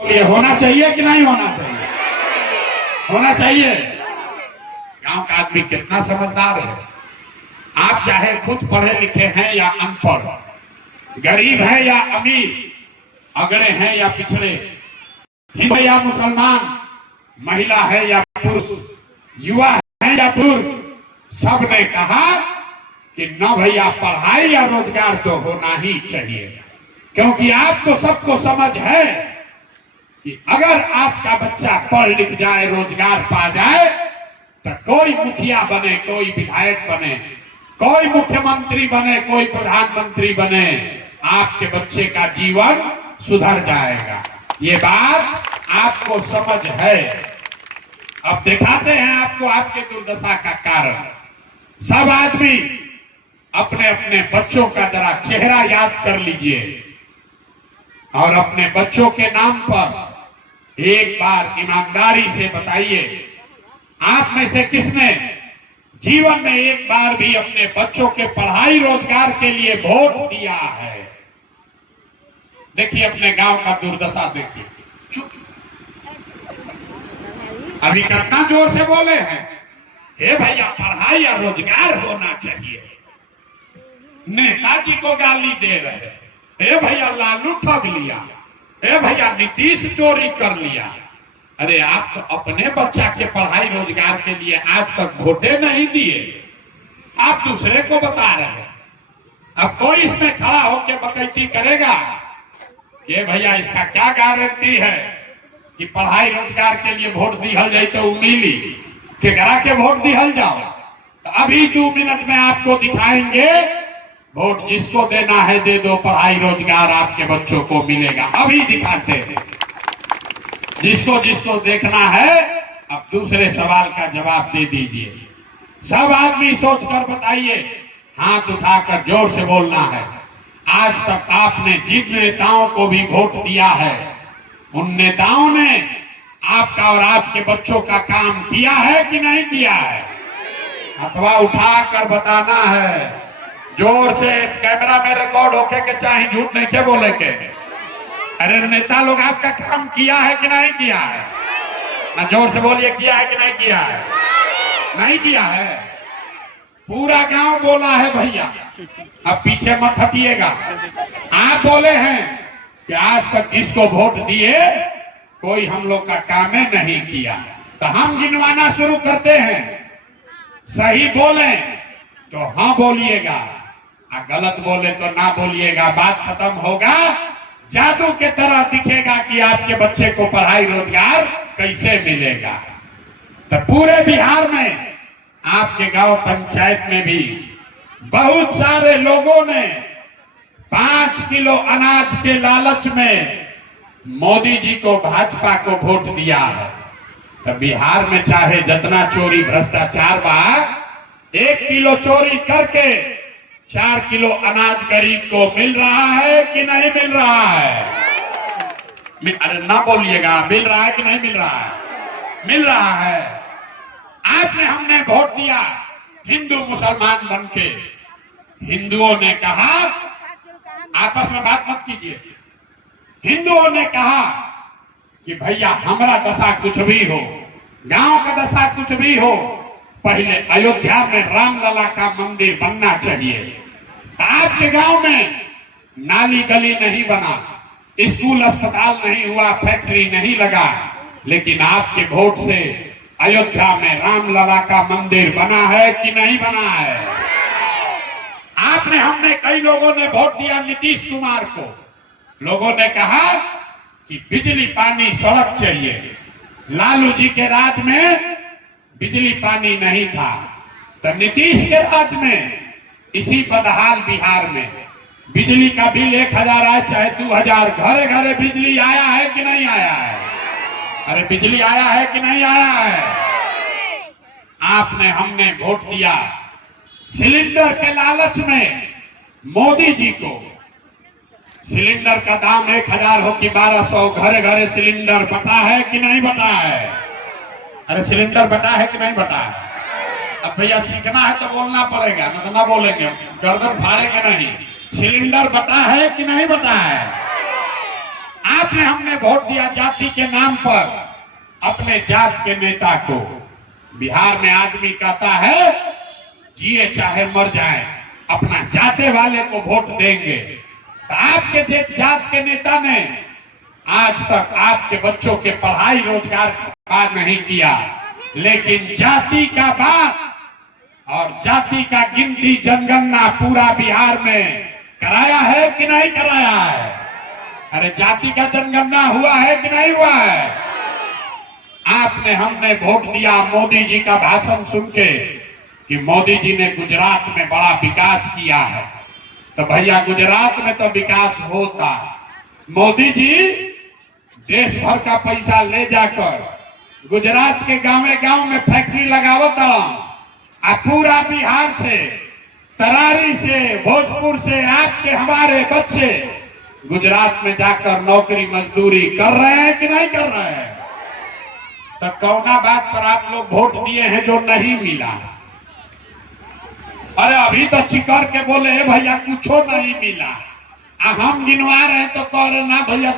ये होना चाहिए कि नहीं होना चाहिए? होना चाहिए। गांव का आदमी कितना समझदार है। आप चाहे खुद पढ़े लिखे हैं या अनपढ़, गरीब है या अमीर, अगड़े हैं या पिछड़े, हिंदू या मुसलमान, महिला है या पुरुष, युवा है या बुजुर्ग, सबने कहा कि न भैया पढ़ाई या रोजगार तो होना ही चाहिए। क्योंकि आपको सबको समझ है कि अगर आपका बच्चा पढ़ लिख जाए, रोजगार पा जाए, तो कोई मुखिया बने, कोई विधायक बने, कोई मुख्यमंत्री बने, कोई प्रधानमंत्री बने, आपके बच्चे का जीवन सुधर जाएगा। ये बात आपको समझ है। अब दिखाते हैं आपको आपके दुर्दशा का कारण। सब आदमी अपने अपने बच्चों का जरा चेहरा याद कर लीजिए और अपने बच्चों के नाम पर एक बार ईमानदारी से बताइए, आप में से किसने जीवन में एक बार भी अपने बच्चों के पढ़ाई रोजगार के लिए वोट दिया है? देखिए अपने गांव का दुर्दशा देखिए। चुप, अभी कितना जोर से बोले हैं, हे भैया पढ़ाई या रोजगार होना चाहिए। नेताजी को गाली दे रहे, हे भैया लालू ठग लिया, हे भैया नीतीश चोरी कर लिया। अरे आप तो अपने बच्चा के पढ़ाई रोजगार के लिए आज तक वोटे नहीं दिए, आप दूसरे को बता रहे हैं। अब कोई इसमें खड़ा होकर बकैती करेगा कि भैया इसका क्या गारंटी है कि पढ़ाई रोजगार के लिए वोट दिहल जाए तो मिली के करा के वोट दिहल जाओ। तो अभी 2 मिनट में आपको दिखाएंगे, वोट जिसको देना है दे दो, पढ़ाई रोजगार आपके बच्चों को मिलेगा। अभी दिखाते हैं, जिसको जिसको देखना है अब दूसरे सवाल का जवाब दे दीजिए। सब आदमी सोचकर बताइए, हाथ उठाकर जोर से बोलना है। आज तक आपने जिन नेताओं को भी वोट दिया है, उन नेताओं ने आपका और आपके बच्चों का काम किया है कि नहीं किया है? अथवा उठाकर बताना है, जोर से कैमरा में रिकॉर्ड होके के चाहे झूठ नहीं के बोले के। अरे नेता लोग आपका काम किया है कि नहीं किया है? ना जोर से बोलिए, किया है कि नहीं किया है? नहीं किया है। पूरा गांव बोला है भैया, अब पीछे मत हटिएगा। आप बोले हैं कि आज तक जिसको वोट दिए कोई हम लोग का काम नहीं किया। तो हम गिनवाना शुरू करते हैं, सही बोले तो हाँ बोलिएगा, और गलत बोले तो ना बोलिएगा। बात खत्म होगा, जादू के तरह दिखेगा कि आपके बच्चे को पढ़ाई रोजगार कैसे मिलेगा। तो पूरे बिहार में आपके गांव पंचायत में भी बहुत सारे लोगों ने 5 किलो अनाज के लालच में मोदी जी को, भाजपा को वोट दिया है। तो बिहार में चाहे जितना चोरी भ्रष्टाचार बा, 1 किलो चोरी करके 4 किलो अनाज गरीब को मिल रहा है कि नहीं मिल रहा है? अरे ना बोलिएगा, मिल रहा है कि नहीं मिल रहा है? मिल रहा है। आपने हमने वोट दिया हिंदू मुसलमान बनके। हिंदुओं ने कहा, आपस में बात मत कीजिए, हिंदुओं ने कहा कि भैया हमारा दशा कुछ भी हो, गांव का दशा कुछ भी हो, पहले अयोध्या में रामलला का मंदिर बनना चाहिए। आपके गांव में नाली गली नहीं बना, स्कूल अस्पताल नहीं हुआ, फैक्ट्री नहीं लगा, लेकिन आपके वोट से अयोध्या में रामलला का मंदिर बना है कि नहीं बना है? आपने, हमने, कई लोगों ने वोट दिया नीतीश कुमार को। लोगों ने कहा कि बिजली पानी सड़क चाहिए। लालू जी के राज में बिजली पानी नहीं था, तो नीतीश के राज में इसी बदहाल बिहार में बिजली का बिल 1000 आए चाहे 2000, घरे घरे बिजली आया है कि नहीं आया है? अरे बिजली आया है कि नहीं आया है? आपने, हमने वोट दिया सिलेंडर के लालच में मोदी जी को। सिलेंडर का दाम 1000 हो कि 1200, घरे घरे सिलेंडर बटा है कि नहीं बटा है? अरे सिलेंडर बटा है कि नहीं बटा है? अब भैया सीखना है तो बोलना पड़ेगा, ना तो ना बोलेंगे, गर्दन फाड़ेंगे नहीं। सिलेंडर बटा है कि नहीं बटा है? आपने हमने वोट दिया जाति के नाम पर अपने जात के नेता को। बिहार में आदमी कहता है जिए चाहे मर जाए अपना जाते वाले को वोट देंगे। तो आपके जात के नेता ने आज तक आपके बच्चों के पढ़ाई रोजगार का नहीं किया, लेकिन जाति का बात और जाति का गिनती जनगणना पूरा बिहार में कराया है कि नहीं कराया है? अरे जाति का जनगणना हुआ है कि नहीं हुआ है? आपने हमने वोट दिया मोदी जी का भाषण सुन के कि मोदी जी ने गुजरात में बड़ा विकास किया है। तो भैया गुजरात में तो विकास होता, मोदी जी देश भर का पैसा ले जाकर गुजरात के गांव में फैक्ट्री लगावता आ पूरा बिहार से, तरारी से, भोजपुर से आपके हमारे बच्चे गुजरात में जाकर नौकरी मजदूरी कर रहे हैं कि नहीं कर रहे हैं? तो कौना बात पर आप लोग वोट दिए हैं जो नहीं मिला? अरे अभी तो चिकर के बोले है भैया कुछो नहीं मिला, हम गिनवा रहे तो कह रहे ना भैया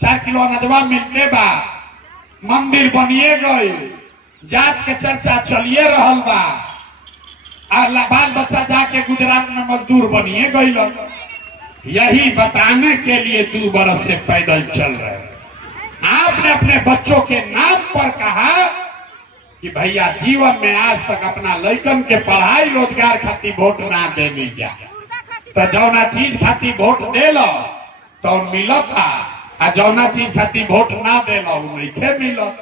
4 किलो अनजवा मिलते बा, मंदिर बनिए गए, जात के चर्चा चलिए रहल बा, बाल बच्चा जाके गुजरात में मजदूर बनिए गई। यही बताने के लिए 2 बरस से पैदल चल रहे हैं। आपने अपने बच्चों के नाम पर कहा कि भैया जीवन में आज तक अपना लड़कन के पढ़ाई रोजगार खातिर वोट ना देने क्या, तो जौना चीज खातिर वोट दे लो तो मिलो था, और जौना चीज खातिर वोट ना दे लो नहीं मिलो।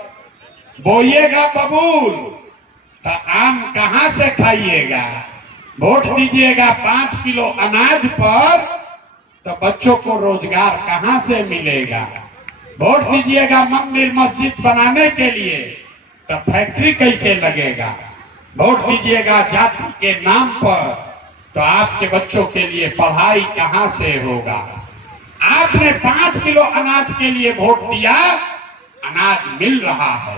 बोइएगा बबूल तो आम कहां से खाइएगा? वोट दीजिएगा 5 किलो अनाज पर तो बच्चों को रोजगार कहां से मिलेगा? वोट दीजिएगा मंदिर मस्जिद बनाने के लिए तो फैक्ट्री कैसे लगेगा? वोट दीजिएगा जाति के नाम पर तो आपके बच्चों के लिए पढ़ाई कहां से होगा? आपने 5 किलो अनाज के लिए वोट दिया, अनाज मिल रहा है।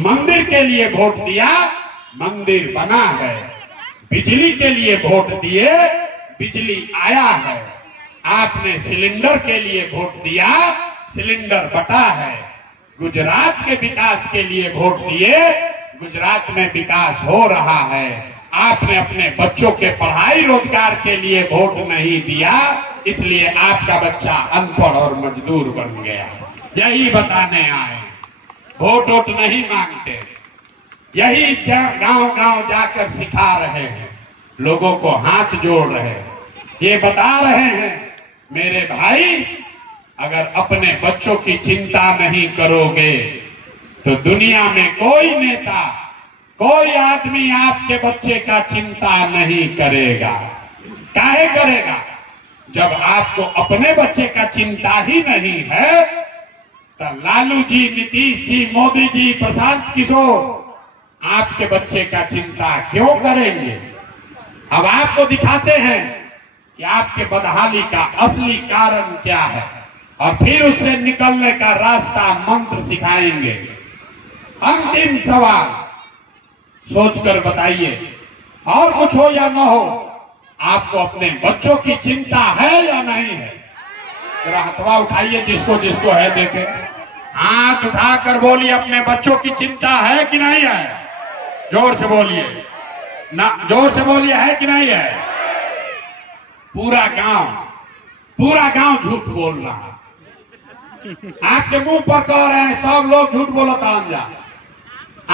मंदिर के लिए वोट दिया, मंदिर बना है। बिजली के लिए वोट दिए, बिजली आया है। आपने सिलेंडर के लिए वोट दिया, सिलेंडर बटा है। गुजरात के विकास के लिए वोट दिए, गुजरात में विकास हो रहा है। आपने अपने बच्चों के पढ़ाई रोजगार के लिए वोट नहीं दिया, इसलिए आपका बच्चा अनपढ़ और मजदूर बन गया। यही बताने आए, वोट नहीं मांगते, यही गांव गांव जाकर सिखा रहे हैं, लोगों को हाथ जोड़ रहे हैं, ये बता रहे हैं मेरे भाई अगर अपने बच्चों की चिंता नहीं करोगे तो दुनिया में कोई नेता, कोई आदमी आपके बच्चे का चिंता नहीं करेगा। काहे करेगा? जब आपको अपने बच्चे का चिंता ही नहीं है तो लालू जी, नीतीश जी, मोदी जी, प्रशांत किशोर आपके बच्चे का चिंता क्यों करेंगे? अब आपको दिखाते हैं कि आपके बदहाली का असली कारण क्या है और फिर उससे निकलने का रास्ता मंत्र सिखाएंगे। अंतिम सवाल सोचकर बताइए, और कुछ हो या न हो, आपको अपने बच्चों की चिंता है या नहीं है? जरा हथवा उठाइए, जिसको जिसको है देखे, हाथ उठाकर बोलिए अपने बच्चों की चिंता है कि नहीं है? जोर से बोलिए ना, जोर से बोलिए, है कि नहीं है? पूरा गांव झूठ बोल रहा है। आपके मुंह पर कह रहे हैं सब लोग झूठ बोलता अंजा।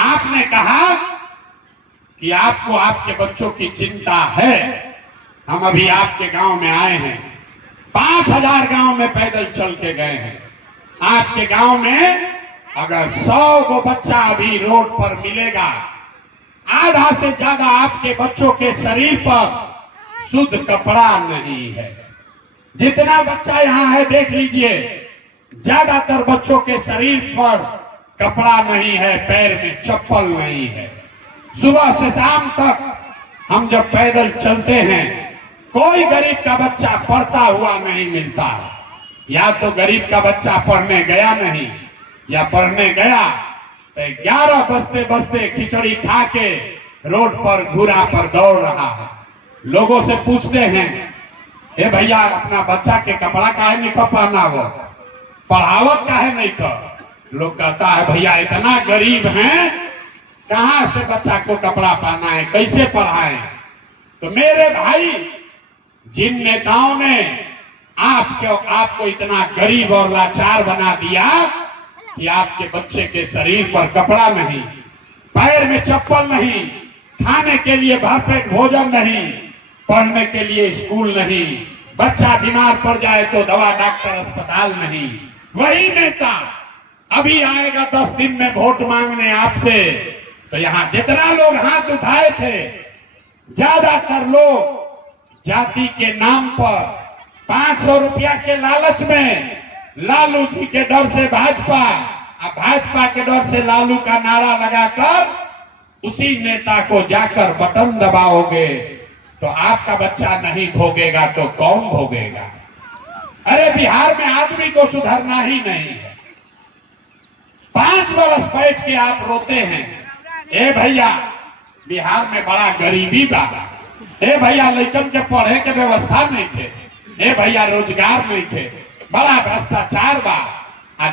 आपने कहा कि आपको आपके बच्चों की चिंता है। हम अभी आपके गांव में आए हैं, 5000 गांव में पैदल चल के गए हैं। आपके गांव में अगर 100 को बच्चा अभी रोड पर मिलेगा, आधा से ज्यादा आपके बच्चों के शरीर पर शुद्ध कपड़ा नहीं है। जितना बच्चा यहाँ है देख लीजिए, ज्यादातर बच्चों के शरीर पर कपड़ा नहीं है, पैर में चप्पल नहीं है। सुबह से शाम तक हम जब पैदल चलते हैं, कोई गरीब का बच्चा पढ़ता हुआ नहीं मिलता है। या तो गरीब का बच्चा पढ़ने गया नहीं, या पढ़ने गया तो 11 बजते बजते खिचड़ी खा के रोड पर घूरा पर दौड़ रहा है। लोगों से पूछते हैं, ए भैया अपना बच्चा के कपड़ा काहे नहीं पहना वो? पढ़ावत का है नहीं कर। लोग कहता है भैया इतना गरीब हैं, कहां से बच्चा को कपड़ा पहना है, कैसे पढ़ाएं। तो मेरे भाई, जिन नेताओं ने आपको इतना गरीब और लाचार बना दिया कि आपके बच्चे के शरीर पर कपड़ा नहीं, पैर में चप्पल नहीं, खाने के लिए भरपेट भोजन नहीं, पढ़ने के लिए स्कूल नहीं, बच्चा बीमार पड़ जाए तो दवा डॉक्टर अस्पताल नहीं, वही नेता अभी आएगा 10 दिन में वोट मांगने आपसे। तो यहां जितना लोग हाथ उठाए थे, ज्यादातर लोग जाति के नाम पर 500 रुपया के लालच में लालू जी के डर से भाजपा और भाजपा के डर से लालू का नारा लगाकर उसी नेता को जाकर बटन दबाओगे तो आपका बच्चा नहीं भोगेगा तो कौन भोगेगा। अरे बिहार में आदमी को सुधरना ही नहीं है। 5 बरस बैठ के आप रोते हैं। ए भैया, बिहार में बड़ा गरीबी बा। ए भैया, लड़कन के पढ़े के व्यवस्था नहीं थे। ए भैया, रोजगार नहीं थे, बड़ा भ्रष्टाचार बा।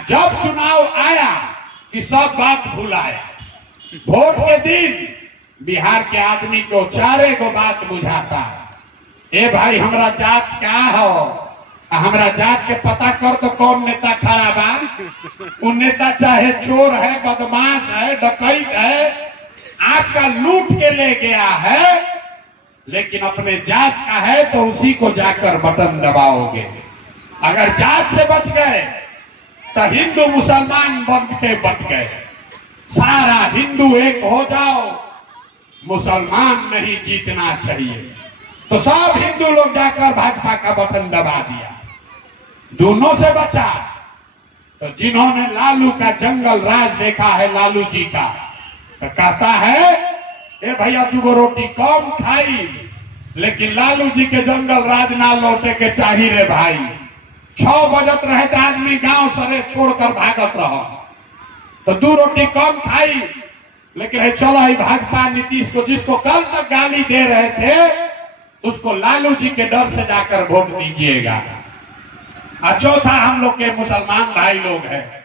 जब चुनाव आया कि सब बात भुलाया। वोट के दिन बिहार के आदमी को 4 गो बात बुझाता। ए भाई, हमरा जात क्या हो, हमरा जात के पता कर तो कौन नेता खड़ा बा। वो नेता चाहे चोर है, बदमाश है, डकैत है, आपका लूट के ले गया है, लेकिन अपने जात का है तो उसी को जाकर बटन दबाओगे। अगर जात से बच गए तो हिंदू मुसलमान बन के बच गए। सारा हिंदू एक हो जाओ, मुसलमान नहीं जीतना चाहिए। तो सब हिंदू लोग जाकर भाजपा का बटन दबा दिया, दोनों से बचा। तो जिन्होंने लालू का जंगल राज देखा है, लालू जी का, तो कहता है ए भैया 2 रोटी कम खाई, लेकिन लालू जी के जंगल राज ना लौटे के चाहिए रे भाई। 6 बजत रहे तो आदमी गांव सरे छोड़कर भागत रहो। तो 2 रोटी कम खाई, लेकिन चलो ही भाजपा नीतीश को, जिसको कल तक गाली दे रहे थे, उसको लालू जी के डर से जाकर वोट दीजिएगा। और चौथा, हम लोग के मुसलमान भाई लोग हैं,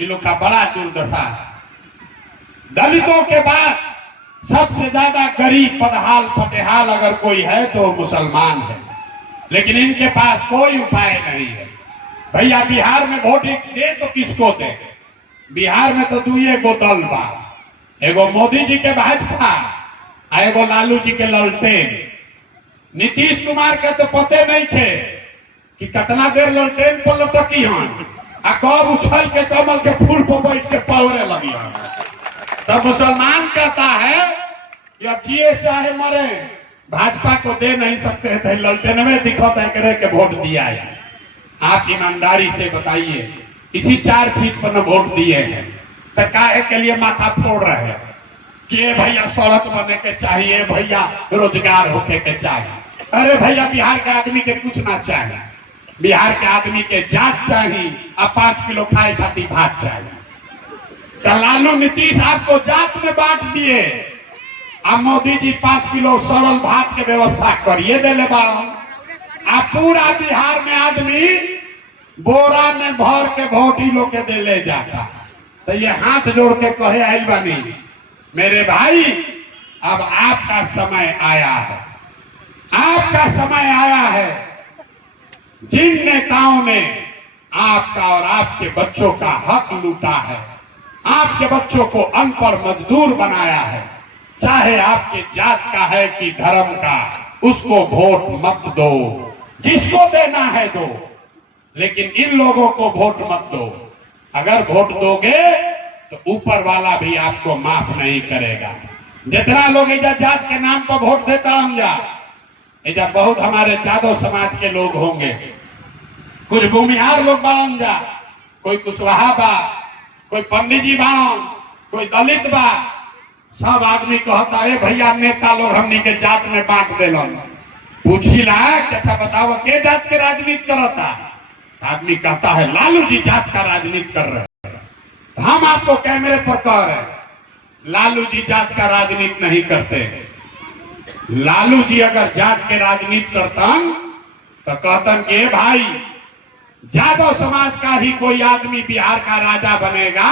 इन लोग का बड़ा दुर्दशा है। दलितों के बाद सबसे ज्यादा गरीब पदहाल फटेहाल अगर कोई है तो मुसलमान है, लेकिन इनके पास कोई उपाय नहीं है। भैया, बिहार में वोट दे तो किसको दे? बिहार में तो 2 गो दल बा, एगो मोदी जी के भाजपा, एगो लालू जी के ललटेन। नीतीश कुमार के तो पते नहीं थे कि कितना देर ललटेन पर लटकी हन, आ कब उछल के कमल के फूल पर बैठ के पौरे लगी हन। तब मुसलमान कहता है कि अब जिए चाहे मरे, भाजपा को दे नहीं सकते हैं, तो ललटेन में दिखता है करे के वोट दिया है। आप ईमानदारी से बताइए, इसी 4 सीट पर न वोट दिए हैं, तो काहे के लिए माथा फोड़ रहे हैं कि भैया सड़क बने के चाहिए, भैया रोजगार होके के चाहिए। अरे भैया, बिहार के आदमी के कुछ ना चाहिए, बिहार के आदमी के जात चाहिए और 5 किलो खाए खातिर भात चाहिए। तो लालू नीतीश आपको जात में बांट दिए, अब मोदी जी 5 किलो सरल भात के व्यवस्था करिए दे ले बाड़न। आप पूरा बिहार में आदमी बोरा में भर के वोट लोग के दे ले जाता। तो ये हाथ जोड़ के कहे आइल बानी, मेरे भाई, अब आपका समय आया है, आपका समय आया है। जिन नेताओं ने आपका और आपके बच्चों का हक लूटा है, आपके बच्चों को अनपढ़ मजदूर बनाया है, चाहे आपके जात का है कि धर्म का, उसको वोट मत दो। जिसको देना है दो, लेकिन इन लोगों को वोट मत दो। अगर वोट दोगे तो ऊपर वाला भी आपको माफ नहीं करेगा। जितना लोग इधर जात के नाम पर वोट देता हम जा, इधर बहुत हमारे यादव समाज के लोग होंगे, कुछ भूमिहार लोग बाड़न जा, कोई कुशवाहा बा, कोई पंडित जी बाड़न, कोई दलित बा। सब आदमी कहता है भैया नेता लोग हमनी के जात में बांट देलन। पूछी ला अच्छा बताओ के जात के राजनीति करता? आदमी कहता है लालू जी जात का राजनीति कर रहे हैं। हम आपको कैमरे पर कह रहे हैं, लालू जी जात का राजनीति नहीं करते। लालू जी अगर जात के राजनीति करतन तो कहतन कि भाई यादव समाज का ही कोई आदमी बिहार का राजा बनेगा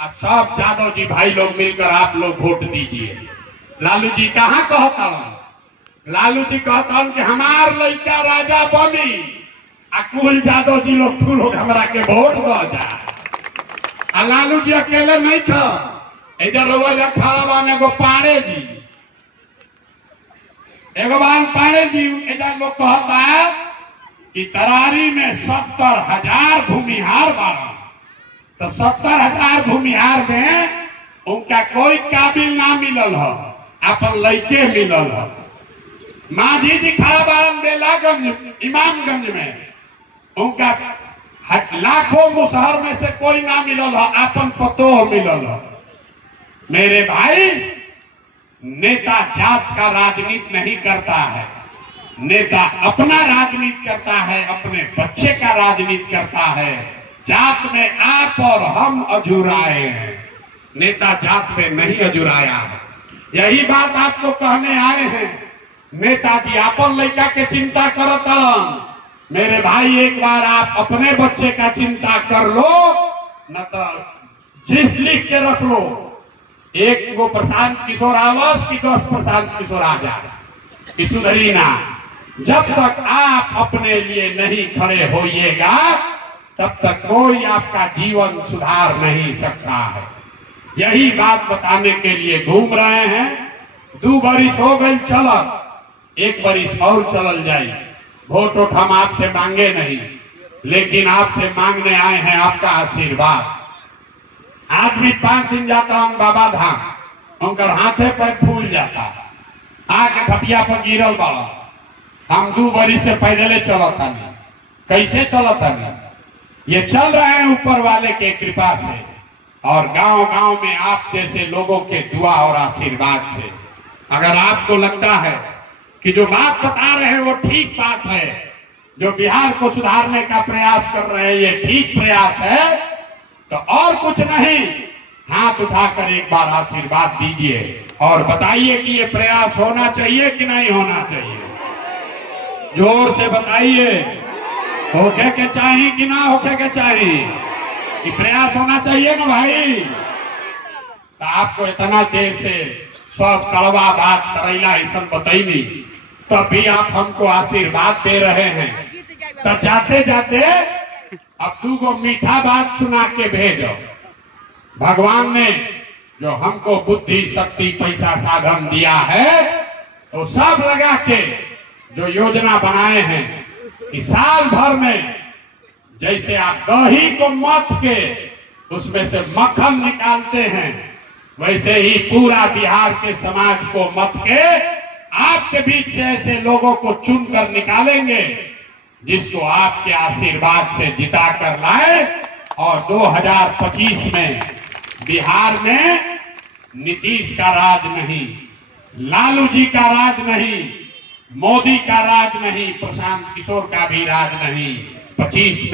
और सब यादव जी भाई लोग मिलकर आप लोग वोट दीजिए। लालू जी कहाँ कहता, लालू जी कहता कि हमार लड़का राजा बनी आ कुल यादव जी लोग तू लोग हमरा के वोट दो जा। आ लालू जी अकेले नहीं था, इधर रोजा खड़ा बान एगो पांडे जी, एगो बान पांडे जी, इधर लोग कहता है कि तरारी में 70,000 भूमिहार बारा, तो 70,000 भूमिहार में उनका कोई काबिल ना मिलल है, अपन लड़के मिलल है। माझी जी खड़ा बारन बेलागंज इमामगंज में, उनका लाखों मुसहर में से कोई ना मिलल है, अपन पतोह मिलल है। मेरे भाई, नेता जात का राजनीति नहीं करता है, नेता अपना राजनीति करता है, अपने बच्चे का राजनीति करता है। जात में आप और हम अजुराए हैं, नेता जात में नहीं अजुराया है। यही बात आपको कहने आए हैं। नेताजी अपन लड़का के चिंता करत, मेरे भाई एक बार आप अपने बच्चे का चिंता कर लो, न तो जिस लिख के रख लो, एक वो प्रशांत किशोर आवास की 10 प्रशांत किशोर आवास सुधरी ना। जब तक आप अपने लिए नहीं खड़े होइएगा तब तक कोई आपका जीवन सुधार नहीं सकता है। यही बात बताने के लिए घूम रहे हैं। 2 बरिस हो गई चलत, 1 बरिस और चलल जाए। वोट वोट हम आपसे मांगे नहीं, लेकिन आपसे मांगने आए हैं आपका आशीर्वाद। आदमी 5 दिन जाता बाबा धाम, उनकर हाथे पर फूल जाता, आके खटिया पर गिरल बाड़ा। हम 2 बरिस से पैदले चलता नहीं, कैसे चलता नहीं, ये चल रहे हैं ऊपर वाले के कृपा से और गांव गांव में आप जैसे लोगों के दुआ और आशीर्वाद से। अगर आपको लगता है कि जो बात बता रहे हैं वो ठीक बात है, जो बिहार को सुधारने का प्रयास कर रहे हैं ये ठीक प्रयास है, तो और कुछ नहीं, हाथ उठाकर एक बार आशीर्वाद दीजिए और बताइए कि ये प्रयास होना चाहिए कि नहीं होना चाहिए। जोर से बताइए, होके के चाहिए कि ना होके के चाहिए, कि प्रयास होना चाहिए ना भाई। तो आपको इतना देर से सब कड़वा बात करैला ऐसा बताइनी, तब भी आप हमको आशीर्वाद दे रहे हैं। तो जाते जाते अब 2 गो मीठा बात सुना के भेजो। भगवान ने जो हमको बुद्धि शक्ति पैसा साधन दिया है, तो सब लगा के जो योजना बनाए हैं कि साल भर में जैसे आप दही को मथ के उसमें से मक्खन निकालते हैं, वैसे ही पूरा बिहार के समाज को मथ के आपके बीच से ऐसे लोगों को चुनकर निकालेंगे जिसको आपके आशीर्वाद से जिता कर लाए। और 2025 में बिहार में नीतीश का राज नहीं, लालू जी का राज नहीं, मोदी का राज नहीं, प्रशांत किशोर का भी राज नहीं। 25 में